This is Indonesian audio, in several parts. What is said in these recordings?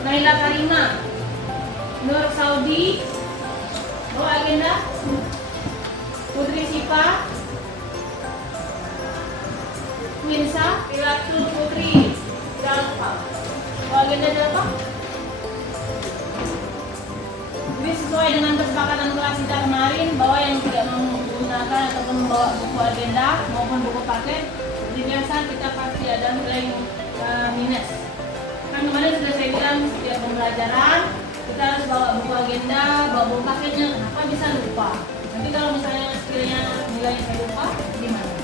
Naila Karina, Nur Saudi, bawa agenda. Putri Sipa, Winsa, Piratul Putri, Jalpa, bawa agenda Jalpa. Jadi sesuai dengan kesepakatan kelas kita kemarin bahwa yang tidak menggunakan ataupun membawa buku agenda maupun buku paket, seperti biasa kita pasti ada nilai minus. Kan kemarin sudah saya bilang setiap pembelajaran kita harus bawa buku agenda, bawa buku paketnya. Kenapa bisa lupa? Nanti kalau misalnya sekiranya nilainya saya lupa, gimana?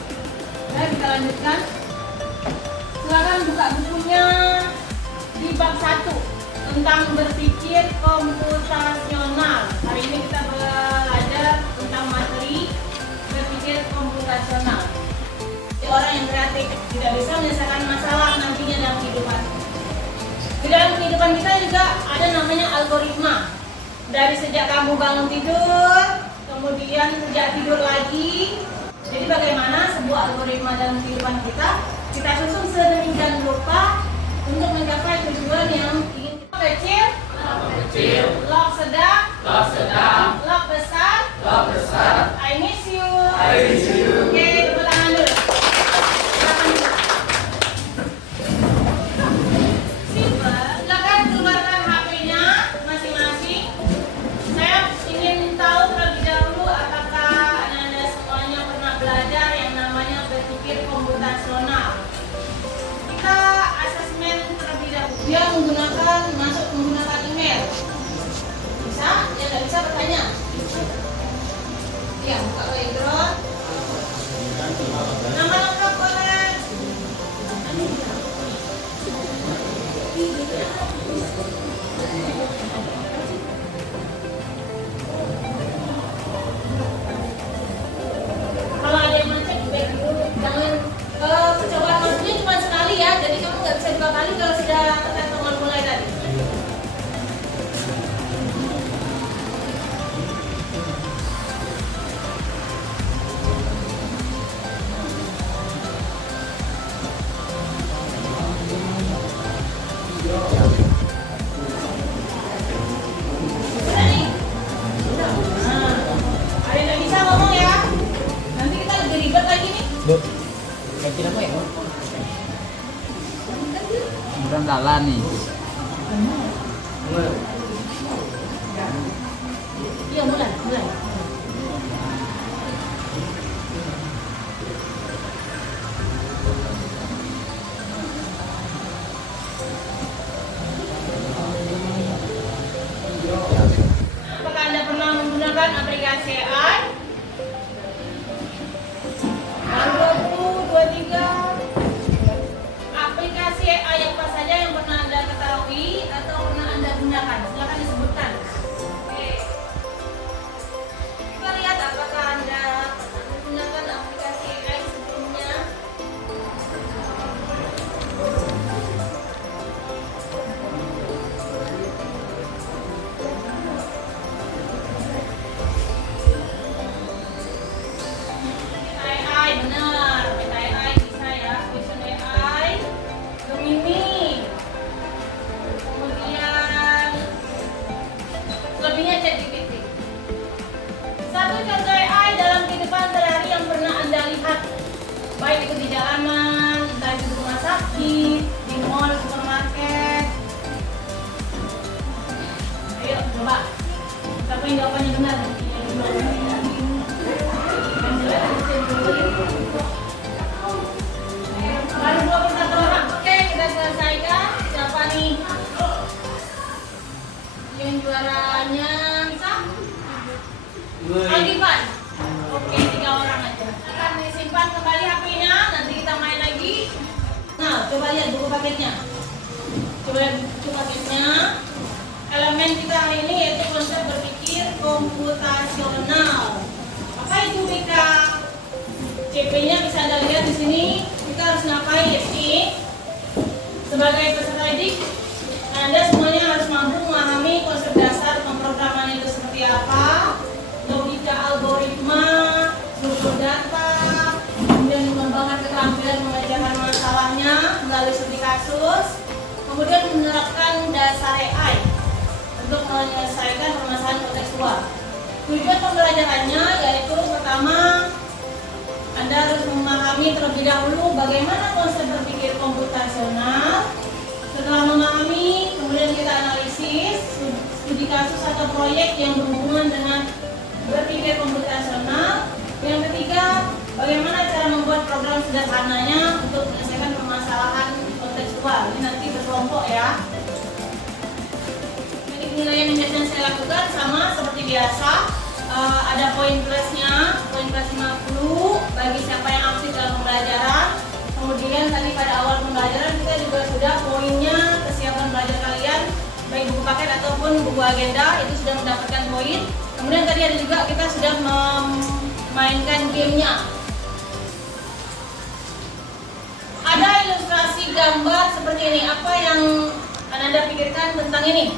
Baik, kita lanjutkan. Silakan buka bukunya di bab 1 tentang berpikir komputasional. Hari ini kita belajar tentang materi berpikir komputasional. Jadi orang yang kreatif tidak bisa menyelesaikan masalah nantinya dalam kehidupan. Di dalam kehidupan kita juga ada namanya algoritma. Dari sejak kamu bangun tidur, kemudian sejak tidur lagi. Jadi bagaimana sebuah algoritma dalam kehidupan kita susun sedemikian rupa untuk mencapai tujuan yang ingin kita. Kecil, log sedang, log besar, I miss you. Oke, tepuk tangan dulu. Silakan keluarkan HP-nya masing-masing. Saya ingin tahu terlebih dahulu apakah Anda semuanya pernah belajar yang namanya berpikir komputasional. Kita asesmen terlebih dahulu. Dia masuk menggunakan email. Bisa? Ya nggak bisa bertanya. Iya, buka background. Nama lengkap boleh. Kalau ada yang macet, baik dulu. Jangan percobaan masuknya cuma sekali ya. Jadi kamu nggak bisa 2 kali kalau sudah tekan tombol mulai tadi. Ada yang nggak bisa ngomong ya? Nanti kita lebih ribet lagi nih. Kecil apa ya? Bukan jalan nih. Iya, mulai. Apakah Anda pernah menggunakan aplikasi AI? 20, 23. Aplikasi AI apa saja yang pernah Anda ketahui atau pernah Anda gunakan? Silakan disebutkan. Oke. di mall, supermarket. Ayo coba. Siapa yang jawabannya benar? Baru 21 orang. Oke, kita selesaikan. Siapa nih? Yang juaranya bisa? Aldivan. Oke, 3 orang aja. Akan disimpan kembali HP-nya, nanti kita main lagi. Nah, coba lihat buku paketnya. Coba lihat buku paketnya. Elemen kita hari ini yaitu konsep berpikir komputasional. Apa itu BK? CP-nya bisa Anda lihat di sini. Kita harus ngapain sih? Sebagai peserta didik, Anda semuanya harus mampu memahami konsep dasar pemrograman itu seperti apa, logika algoritma, struktur data, kemudian mengembangkan keterampilan mengerjakan masalahnya melalui studi kasus, kemudian menerapkan dasar AI untuk menyelesaikan permasalahan kontekstual. Tujuan pembelajarannya yaitu pertama, Anda harus memahami terlebih dahulu bagaimana konsep berpikir komputasional. Setelah memahami, kemudian kita analisis studi kasus atau proyek yang berhubungan dengan berpikir komputasional. Yang ketiga, bagaimana cara membuat program sederhananya untuk menyelesaikan permasalahan kontekstual. Ini nanti berkelompok ya. Jadi penilaian yang biasanya saya lakukan sama seperti biasa. Ada poin plusnya, poin plus 50 bagi siapa yang aktif dalam pembelajaran. Kemudian tadi pada awal pembelajaran kita juga sudah poinnya kesiapan belajar kalian, baik buku paket ataupun buku agenda itu sudah mendapatkan poin. Kemudian tadi ada juga kita sudah memainkan gamenya. Ada ilustrasi gambar seperti ini. Apa yang Anda pikirkan tentang ini?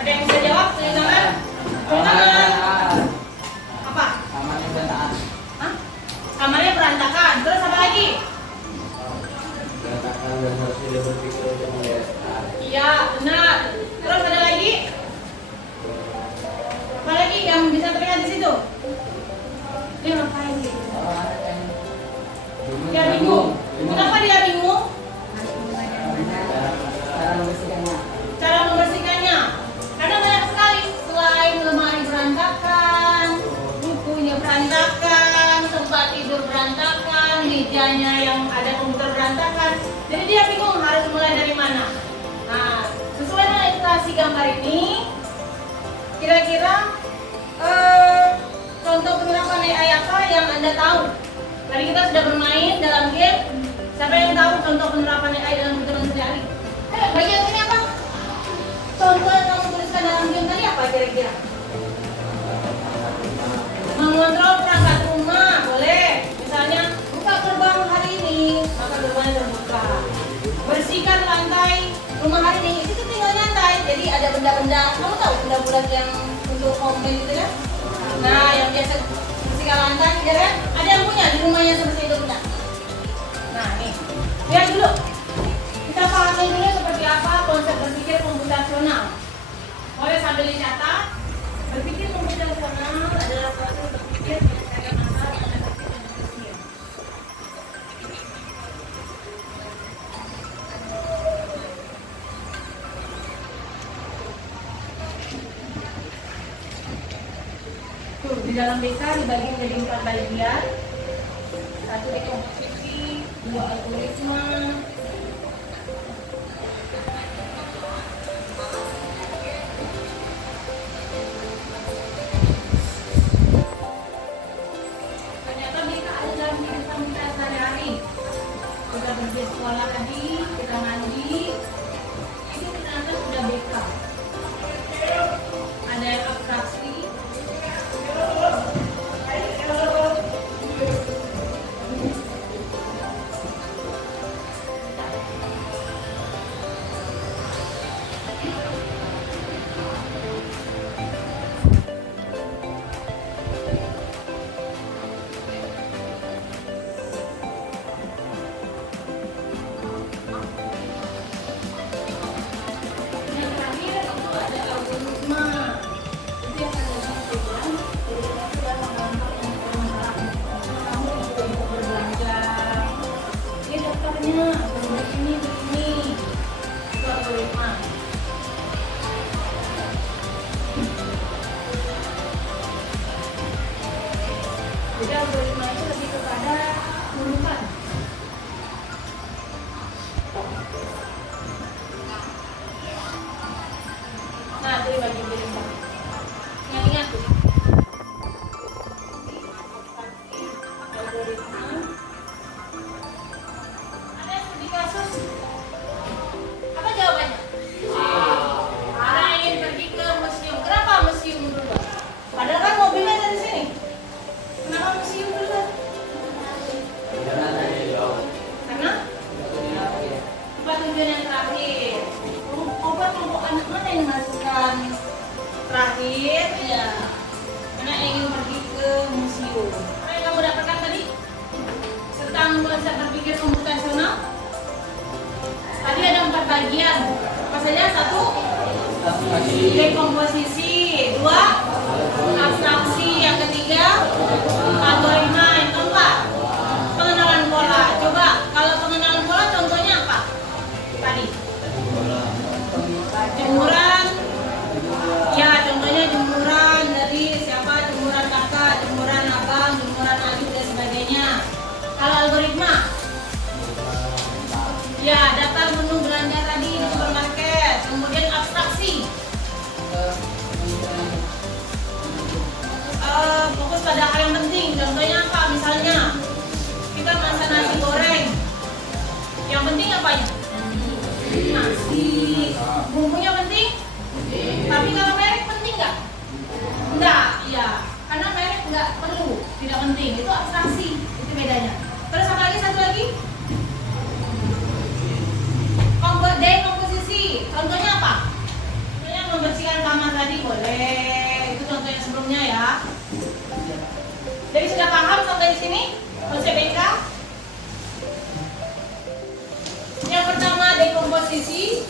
Ada yang bisa jawab? Tulis tangan. Tulis tangan. Apa? Kamarnya berantakan. Hah? Kamarnya berantakan. Terus apa lagi? Berantakan dan harus tidak berpikir untuk membereskan. Iya, benar. Terus ada lagi? Apa lagi yang bisa terlihat di situ? Dia ngapain gitu? Dia bingung. Kenapa dia bingung? Cara membersihkannya. Cara membersihkannya. Karena banyak sekali. Selain lemari berantakan, bukunya berantakan, tempat tidur berantakan, mejanya yang ada komputer berantakan. Jadi dia bingung harus mulai dari mana. Nah, sesuai dengan ilustrasi gambar ini, kira-kira contoh penerapan AI apa yang Anda tahu? Tadi kita sudah bermain dalam game. Siapa yang tahu contoh penerapan AI dalam kehidupan sehari-hari? Bagian ini apa? Contoh yang kamu tuliskan dalam game tadi apa kira-kira? Mengontrol perangkat rumah, boleh. Misalnya, buka gerbang hari ini, maka gerbangnya terbuka. Bersihkan lantai rumah hari ini, itu tinggal nyantai. Jadi ada benda-benda, kamu tahu benda-benda yang untuk homemade itu kan? Nah, yang biasa bersihkan lantai, ya kan? Ada yang punya di rumahnya seperti itu punya. Nah, nih, lihat dulu. Kita pahami dulu seperti apa konsep berpikir komputasional. Boleh sambil dicatat. Berpikir komputasional adalah proses berpikir menyelesaikan masalah dengan efektif dan efisien. Tuh, di dalam BK dibagi menjadi 4 bagian. 1 dekomposisi, 2 algoritma, ternyata BK ada dalam kehidupan kita sehari-hari. Kita pergi sekolah tadi, kita mandi, itu ternyata sudah BK. Ada yang abstraksi. Yang terakhir Nah, itu bagi piring. Ingat-ingat tuh. Algoritma. Ada studi kasus. Apa jawabannya? Ada yang ingin pergi ke museum. Kenapa museum dulu? Padahal kan mobilnya dari sini. Kenapa museum dulu? Karena tadi jauh. Karena tempat tujuan yang terakhir. Kelompok anak mana yang melakukan terakhir? Ya, anak yang ingin pergi ke museum. Apa yang kamu dapatkan tadi? Tentang konsep berpikir komputasional. Tadi ada 4 bagian. Apa saja? 1, dekomposisi. 2, abstraksi. Yang ketiga, algoritma. Yang keempat, pengenalan pola. Coba kalau pengenalan pola contohnya apa? Tadi jemuran. Ya, contohnya jemuran dari siapa? Jemuran kakak, jemuran abang, jemuran adik dan sebagainya. Kalau algoritma, ya daftar menu belanja tadi di supermarket. Kemudian abstraksi, fokus pada hal yang penting. Contohnya apa? Misalnya kita masak nasi goreng. Yang penting apanya? Nasi. Bumbunya penting? Tapi kalau merek penting nggak? Enggak, ya. Karena merek nggak perlu, tidak penting. Itu abstraksi, itu bedanya. Terus apa lagi? Satu lagi? Dekomposisi. Contohnya apa? Contohnya membersihkan kamar tadi boleh. Itu contoh yang sebelumnya ya. Jadi sudah paham sampai di sini konsep BK? Yang pertama dekomposisi.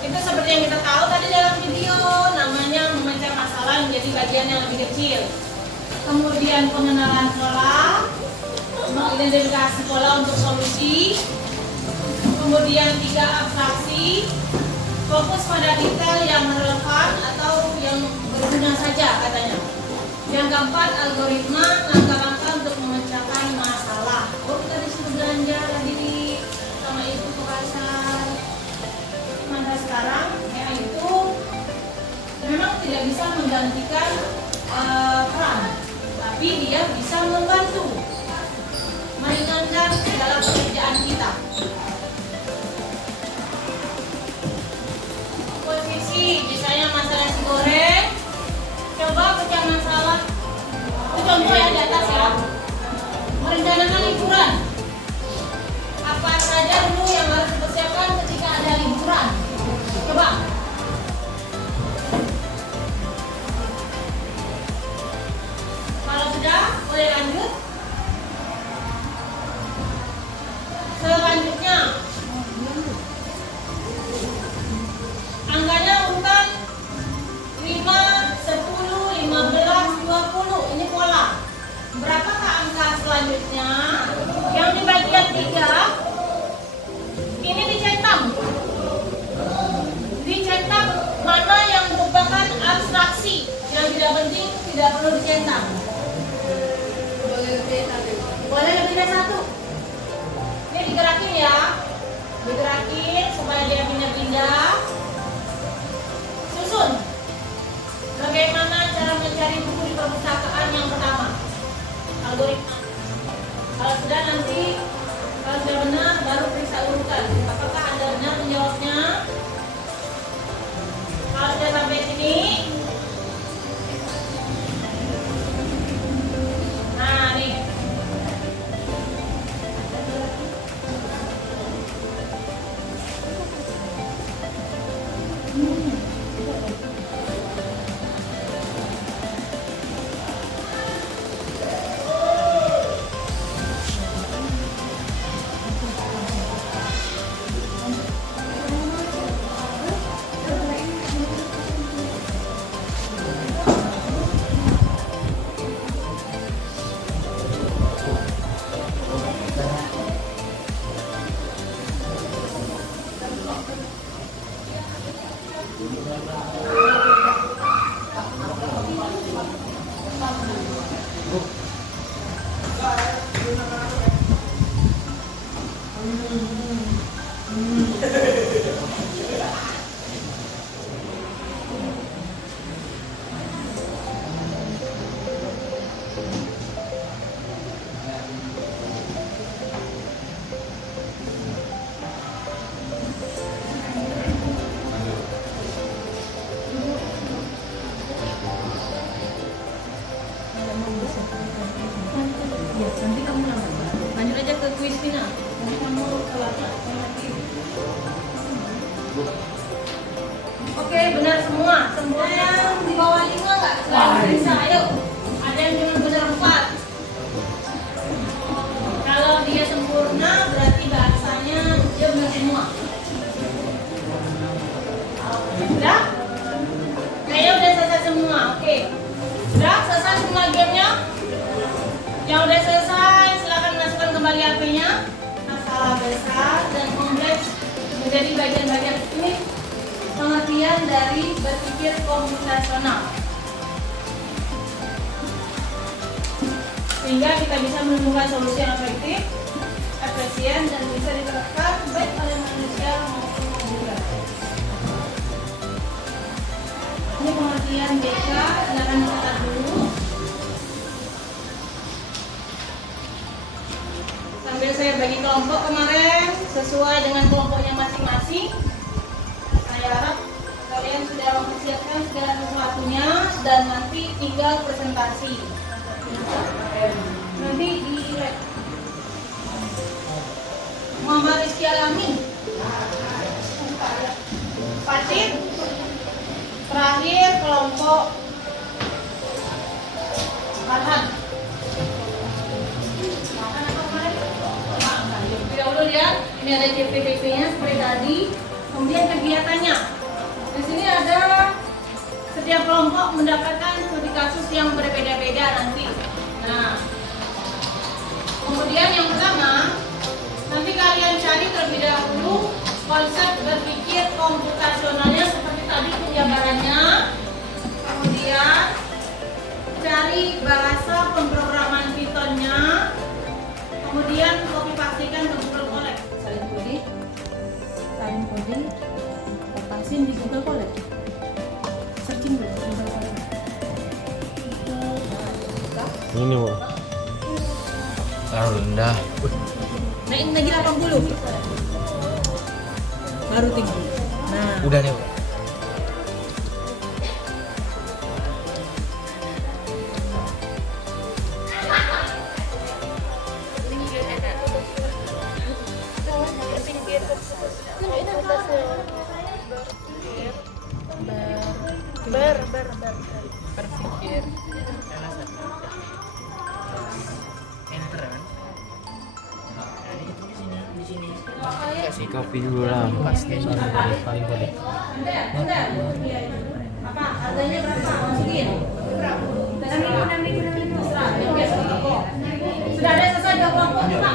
Itu seperti yang kita tahu tadi dalam video, namanya memecah masalah menjadi bagian yang lebih kecil. Kemudian pengenalan pola, mengidentifikasi pola untuk solusi. Kemudian 3, abstraksi, fokus pada detail yang relevan atau yang berguna saja katanya. Yang keempat, algoritma, langkah-langkah untuk memecahkan masalah. Oh, kita disuruh belanja tadi sama ibu ke pasar. Maka sekarang ya itu memang tidak bisa menggantikan peran, tapi dia bisa membantu meringankan segala pekerjaan kita. Posisi misalnya masalah nasi goreng, coba pecah masalah. Itu contoh ya di atas ya. Merencanakan liburan. Apa saja dulu yang harus dipersiapkan ketika ada liburan? Coba. Kalau sudah, boleh lanjut. Selanjutnya, angkanya urutan 5, 10, 15, 20. Ini pola. Berapakah angka selanjutnya? Yang di bagian 3 ini dicentang. Dicentang mana yang merupakan abstraksi, yang tidak penting tidak perlu dicentang. Boleh lebih dari 1. Ini digerakin ya, digerakin supaya dia pindah-pindah. Susun. Bagaimana cara mencari buku di perpustakaan yang pertama? Algoritma. Kalau sudah nanti, kalau sudah benar baru periksa urutan. Apakah Anda benar menjawabnya? Kalau sudah sampai sini, nah nih. Ya, nanti kamu lanjut aja ke kuis Tina. Nanti kamu kelar nanti. Oke, benar semua. Semua yang di bawah 5 nggak? Selain bisa, ayo. Ada yang cuma benar 4. Kalau dia sempurna, berarti bahasanya dia benar semua. Sudah? Kayaknya udah selesai semua. Oke. Sudah selesai semua gamenya? Yang udah selesai, silakan masukkan kembali HP-nya. Masalah besar dan kompleks menjadi bagian-bagian ini pengertian dari berpikir komputasional. Sehingga kita bisa menemukan solusi yang efektif, efisien, dan bisa diterapkan baik oleh manusia maupun komputer. Ini pengertian BK, silakan dicatat dulu. Sambil saya bagi kelompok kemarin sesuai dengan kelompoknya masing-masing. Saya harap kalian sudah mempersiapkan segala sesuatunya dan nanti tinggal presentasi. Nanti di lab. Muhammad Rizky Alamin. Fatih. Terakhir kelompok Farhan. Dahulu lihat, ini ada CPTP-nya seperti tadi. Kemudian kegiatannya. Di sini ada setiap kelompok mendapatkan studi kasus yang berbeda-beda nanti. Nah, kemudian yang pertama, nanti kalian cari terlebih dahulu konsep berpikir komputasionalnya seperti tadi penjabarannya. Kemudian cari bahasa pemrograman Python-nya. Kemudian copy pastikan ke Google Colab. Salin coding, pasin di Google Colab. Searching dulu Google Colab. Ini Bu. Taruh rendah. Naikin lagi 80. Baru tinggi. Nah, Udah deh Bu. Berpikir. Enter kan? Di sini. Si kopi dulu lah. Pasti paling boleh. apa? Harganya berapa? Masukin. Sudah ada selesai 2 kelompok, Pak.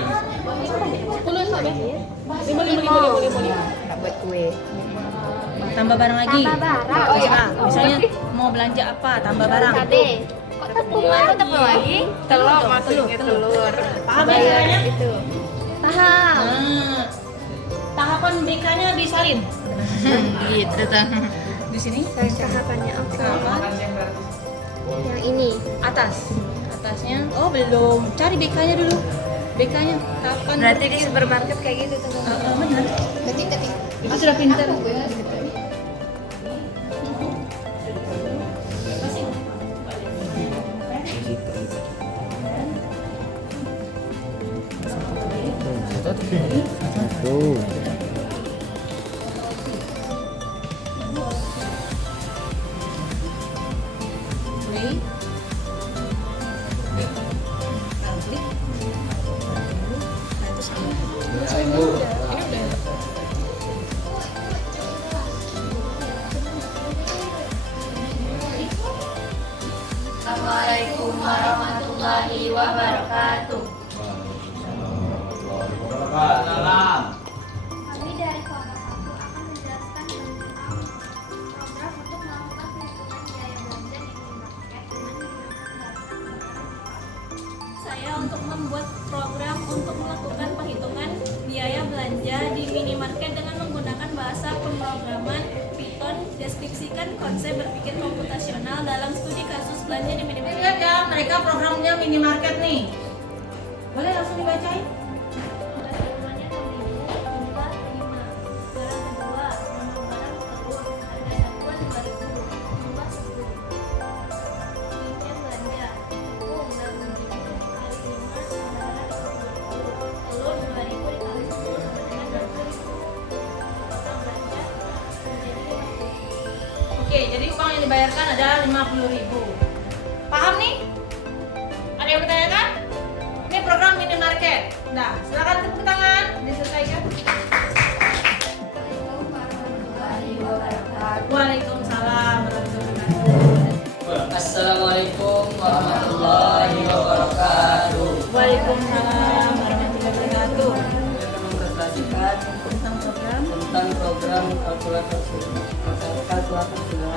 10 Pak ya? 5. Tak buat kue. Tambah barang lagi. Tambah barang. Oh iya. Misalnya mau belanja apa? Tambah barang. Cabe. Kok tepung lagi? Telur masuknya telur. Paham ya caranya? Itu. Paham. Nah, tahapan BK-nya di salin. Gitu tuh. Di sini Tahapannya apa? tahapan Yang ini. atasnya. Oh belum. Cari BK-nya dulu. BK-nya tahapan. Berarti di supermarket kayak gitu tuh. Benar. Ketik. Itu sudah pintar. Tuh. Play. Klik. Nah, itu sama. Assalamualaikum warahmatullahi wabarakatuh. Salam. Kami dari kelompok 1 akan menjelaskan tentang program untuk melakukan perhitungan biaya belanja di minimarket dengan menggunakan bahasa. Saya untuk membuat program untuk melakukan perhitungan biaya belanja di minimarket minimarket dengan menggunakan bahasa pemrograman Python. Deskripsikan konsep berpikir komputasional dalam studi kasus belanja di minimarket. Lihat ya, mereka programnya minimarket nih. Boleh langsung dibacain? Hasilnya 6.000, jumlah 5. Barang kedua, nama barang telur, harga satuan 2.000, jumlah 10. Rincian belanja, tepung 6.000 dikali 5 sama dengan 20.000. Telur 2.000 dikali 10 sama dengan 60.000. Total belanja menjadi 50.000. Oke, jadi uang yang dibayarkan adalah 50.000. Paham nih? Ada yang bertanyakan? Ini program minimarket. Nah, silakan tepuk tangan, diselesaikan. Assalamualaikum warahmatullahi wabarakatuh. Waalaikumsalam warahmatullahi wabarakatuh. Assalamualaikum warahmatullahi wabarakatuh. Waalaikumsalam warahmatullahi wabarakatuh. Kita mempresentasikan tentang program kalkulator sederhana.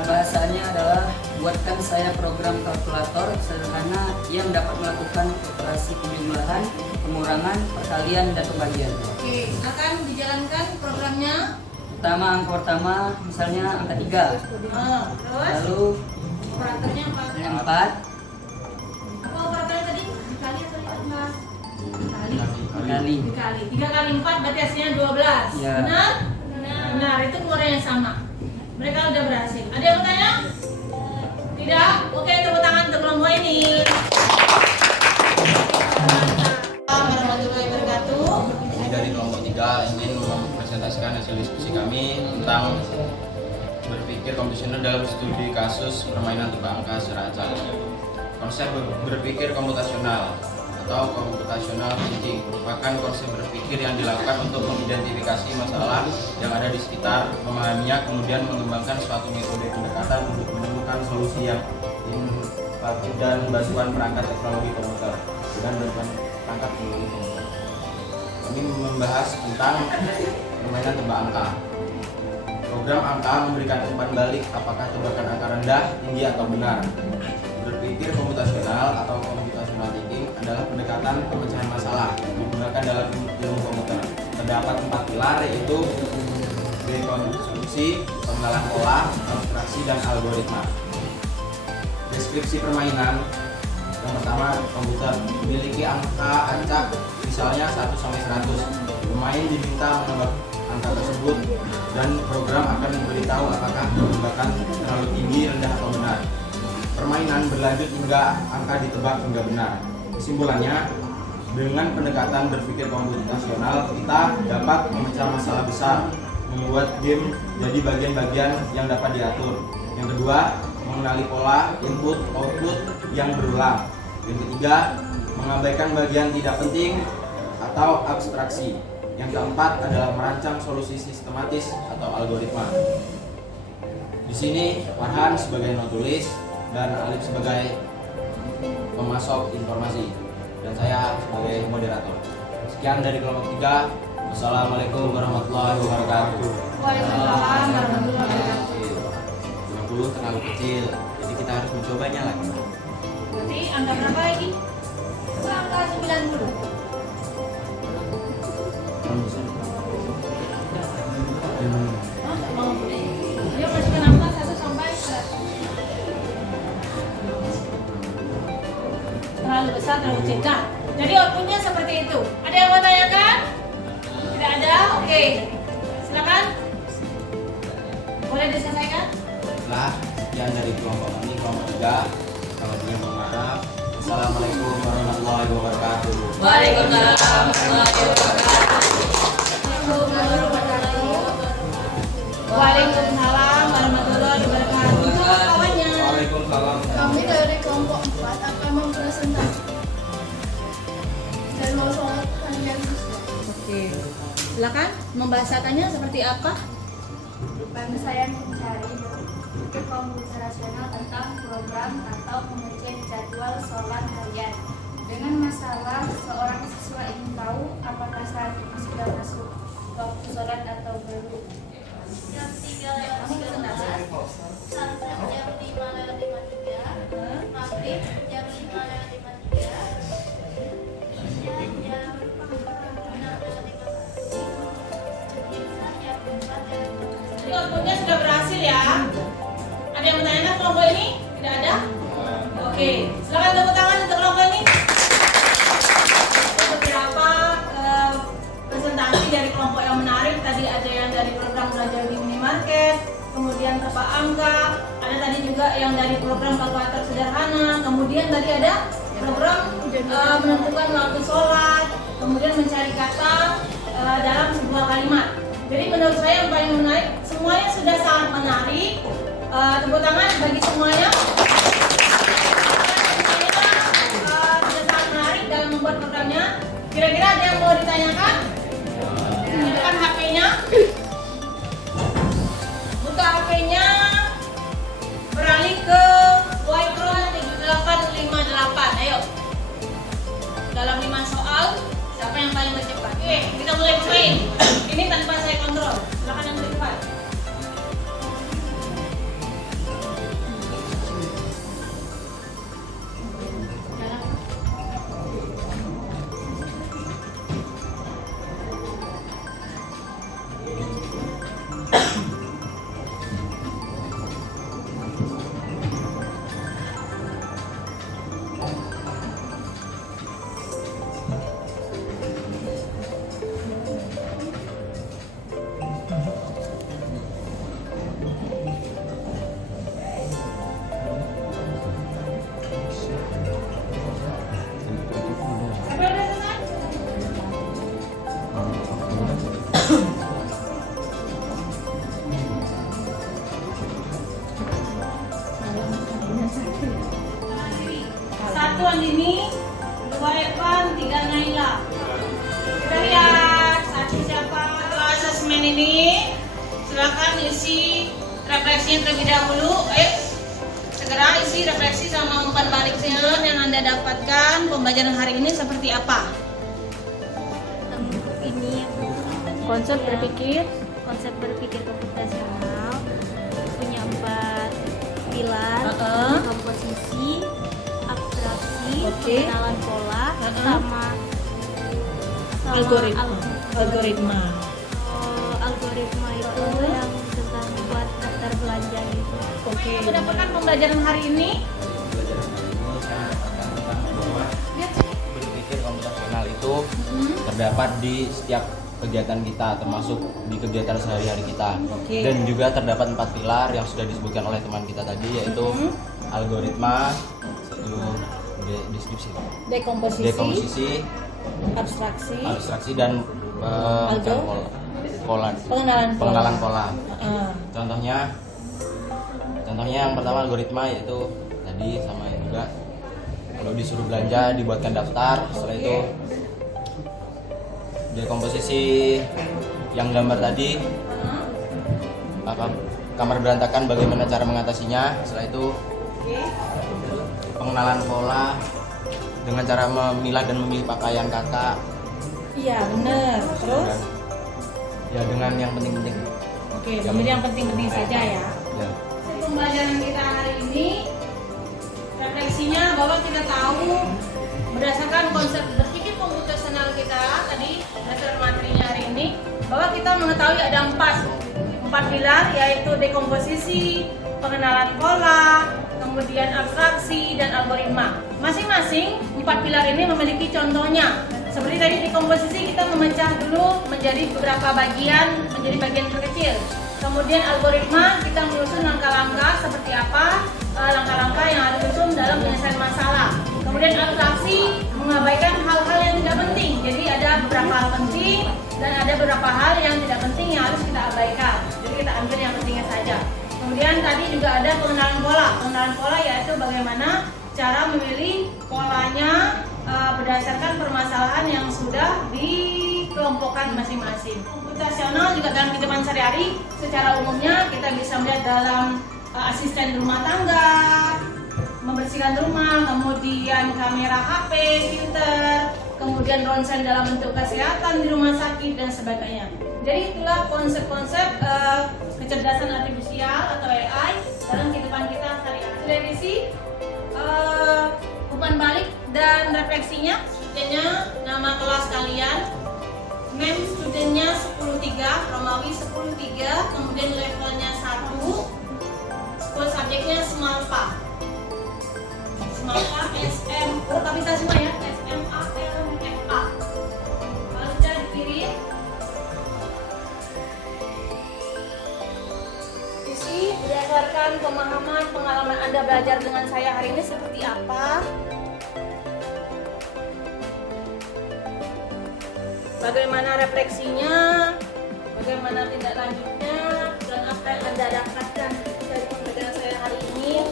Bahasanya adalah buatkan saya program kalkulator sederhana yang dapat melakukan operasi penjumlahan, pengurangan, perkalian, dan pembagian. Oke, akan dijalankan programnya. Pertama, angka pertama misalnya angka 3. Terus Lalu operatornya 4. misalnya 4 Apa operatornya tadi? Dikali atau ditambah? Dikali. kali. Dikali. 3 kali 4 berarti hasilnya 12. Ya. Benar? Benar, itu pengurangan yang sama. Mereka udah berhasil. Ada yang bertanya? Tidak? Oke, tepuk tangan untuk kelompok ini. Warahmatullahi wabarakatuh. Kami dari kelompok 3 ingin mempresentasikan hasil diskusi kami tentang berpikir komputasional dalam studi kasus permainan tebak angka secara acak. Konsep berpikir komputasional atau computational thinking merupakan konsep berpikir yang dilakukan untuk mengidentifikasi masalah yang ada di sekitar, memahaminya, kemudian mengembangkan suatu metode pendekatan untuk menemukan solusi yang inovatif dan bantuan perangkat teknologi komputer dan bantuan perangkat teknologi komputer. Kami membahas tentang permainan tebak angka. Program angka memberikan umpan balik apakah tebakan angka rendah, tinggi atau benar. Berpikir komputasional atau computational thinking adalah pendekatan pemecahan masalah yang digunakan dalam ilmu komputer. Terdapat 4 pilar yaitu rekonstruksi, pengenalan pola, abstraksi, dan algoritma. Deskripsi permainan. Yang pertama, komputer memiliki angka acak misalnya 1 sampai 100. Pemain diminta menebak angka tersebut dan program akan memberitahu apakah tebakan terlalu tinggi, rendah atau benar. Permainan berlanjut hingga angka ditebak hingga benar. Kesimpulannya, dengan pendekatan berpikir komputasional, kita dapat memecah masalah besar, membuat game jadi bagian-bagian yang dapat diatur. Yang kedua, mengenali pola input output yang berulang. Yang ketiga, mengabaikan bagian tidak penting atau abstraksi. Yang keempat adalah merancang solusi sistematis atau algoritma. Di sini Farhan sebagai penulis dan Alif sebagai pemasok informasi dan saya sebagai moderator. Sekian dari kelompok 3. Wassalamualaikum warahmatullahi wabarakatuh. Waalaikumsalam warahmatullahi wabarakatuh. 50 terlalu kecil, jadi kita harus mencobanya lagi. Berarti angka berapa lagi? Angka 90. Oh, tak mau. Ayo masukkan angka 1 sampai 100. Terlalu besar, terlalu kecil. Nah, jadi outputnya seperti itu. Ada yang mau tanyakan? Tidak ada? Oke. Silakan. Boleh diselesaikan? Setelah sekian dari kelompok kami, kelompok 3. Kalau boleh mohon maaf. Assalamualaikum warahmatullahi wabarakatuh. Waalaikumsalam warahmatullahi Waalaikumsalam warahmatullahi wabarakatuh. Itu kawannya. Waalaikumsalam. Kami dari kelompok 4 akan mempresentasikan jadwal sholat harian siswa. Oke. Silakan membahasakannya seperti apa? Saya mencari berpikir komputasional tentang program atau pengerjaan jadwal sholat harian. Dengan masalah, seorang siswa ingin tahu apakah saat ini sudah masuk waktu sholat atau belum. Jam 3:03, sunset jam 5:53, maghrib jam 5:53, isya jam 6:15. Jadi outputnya sudah berhasil ya. Ada yang bertanya kelompok ini? Tidak ada? Oke, silakan tepuk tangan untuk kelompok ini. Beberapa presentasi dari kelompok yang menarik. Tadi ada yang dari program belajar di minimarket, kemudian tebak angka, ada tadi juga yang dari program kalkulator sederhana, kemudian tadi ada program menentukan waktu sholat, kemudian mencari kata dalam sebuah kalimat. Jadi menurut saya yang paling menarik, semuanya sudah sangat menarik. Tepuk tangan bagi semuanya. Sudah sangat menarik dalam membuat programnya. Kira-kira ada yang mau ditanyakan? Nyalakan HP-nya. Buka HP-nya. Beralih ke Whitechrome 7858. Ayo. Dalam 5 soal, siapa yang paling tercepat? Oke, kita mulai bermain. Ini tanpa saya kontrol. Silakan yang tercepat. Sampai udah selesai? Satu Andini, 2 Evan, 3 Naila. Kita lihat satu siapa. Setelah asesmen ini, silakan isi refleksinya terlebih dahulu. Ayo, segera isi refleksi sama umpan baliknya yang Anda dapatkan. Pembelajaran hari ini seperti apa? Ini Konsep berpikir. konsep berpikir komputasional punya 4 pilar: komposisi, abstraksi, Oke. pengenalan pola, sama Algoritma. Algoritma itu yang tentang buat daftar belanja gitu. Oke. Mendapatkan pembelajaran hari ini. Pelajaran hari ini saya mendapatkan tentang bahwa berpikir komputasional itu terdapat di setiap kegiatan kita, termasuk di kegiatan sehari-hari kita. Oke. Dan juga terdapat 4 pilar yang sudah disebutkan oleh teman kita tadi, yaitu algoritma, deskripsi, dekomposisi, abstraksi dan pengenalan pola. Contohnya yang pertama algoritma, yaitu tadi sama juga kalau disuruh belanja dibuatkan daftar. Setelah itu dekomposisi yang gambar tadi, kamar berantakan, bagaimana cara mengatasinya. Setelah itu pengenalan pola dengan cara memilah dan memilih pakaian kakak. Iya, benar. Terus? Ya dengan yang penting-penting. Oke, memilih yang penting-penting saja ya. Ya. Pembelajaran kita hari ini refleksinya bahwa kita tahu berdasarkan konsep berpikir komputasional kita tadi, berdasarkan materinya hari ini, bahwa kita mengetahui ada 4 pilar, yaitu dekomposisi, pengenalan pola, kemudian abstraksi, dan algoritma. Masing-masing 4 pilar ini memiliki contohnya. Seperti tadi di komposisi kita memecah dulu menjadi beberapa bagian, menjadi bagian terkecil. Kemudian algoritma kita menyusun langkah-langkah seperti apa langkah-langkah yang harus disusun dalam penyelesaian masalah. Kemudian abstraksi mengabaikan hal-hal yang tidak penting. Jadi ada beberapa hal penting dan ada beberapa hal yang tidak penting yang harus kita abaikan. Jadi kita ambil yang pentingnya saja. Kemudian tadi juga ada pengenalan pola. Pengenalan pola yaitu bagaimana cara memilih polanya berdasarkan permasalahan yang sudah dikelompokkan masing-masing. Komputasional juga dalam kehidupan sehari-hari secara umumnya kita bisa melihat dalam asisten rumah tangga, membersihkan rumah, kemudian kamera HP, filter, kemudian ronsen dalam bentuk kesehatan di rumah sakit dan sebagainya. Jadi itulah konsep-konsep kecerdasan artifisial atau AI dalam kehidupan kita sehari-hari. Sudah diisi umpan balik dan refleksinya. Studennya, nama kelas kalian, name studennya 103, Romawi 10.3, kemudian levelnya 1, school subjeknya SMALPA. SMALPA SMO, tapi kita semua ya, SMA LMFA. Kalau sudah dikirim, isi berdasarkan pemahaman pengalaman Anda belajar dengan saya hari ini seperti apa? Bagaimana refleksinya, bagaimana tindak lanjutnya, dan apa yang Anda dapatkan dari pembelajaran saya hari ini.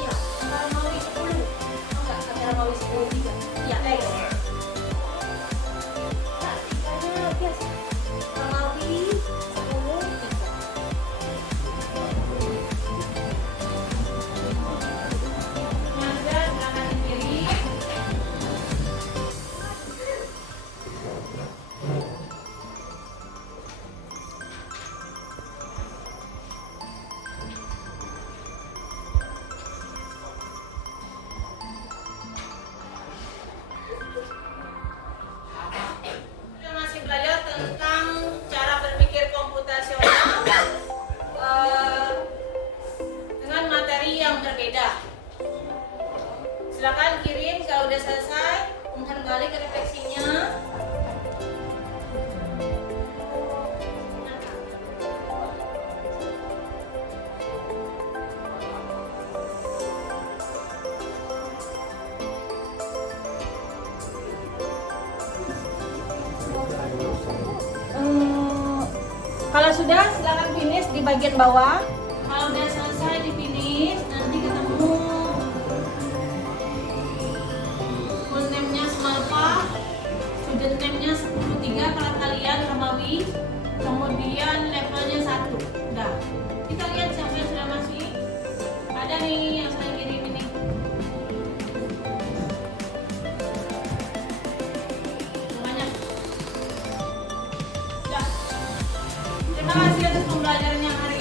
Iya, antara Romawi 10. Enggak, antara Romawi 10.3. Iya, Tikanya biasa. Romawi 10.3. Yang ada silakan dikirim. Kita masih belajar tentang cara berpikir komputasional dengan materi yang berbeda. Silakan kirim kalau udah selesai, umumkan balik ke refleksinya. Kalau sudah, silakan finish di bagian bawah. Kalau udah selesai di finish, nanti ketemu full name-nya SMALPA, student name-nya 10.3 kalau kalian Romawi, kemudian levelnya 1. Udah. Kita lihat siapa yang sudah masuk. Ada nih yang saya kirim ini. Banyak. Udah. Terima kasih atas pembelajaran yang hari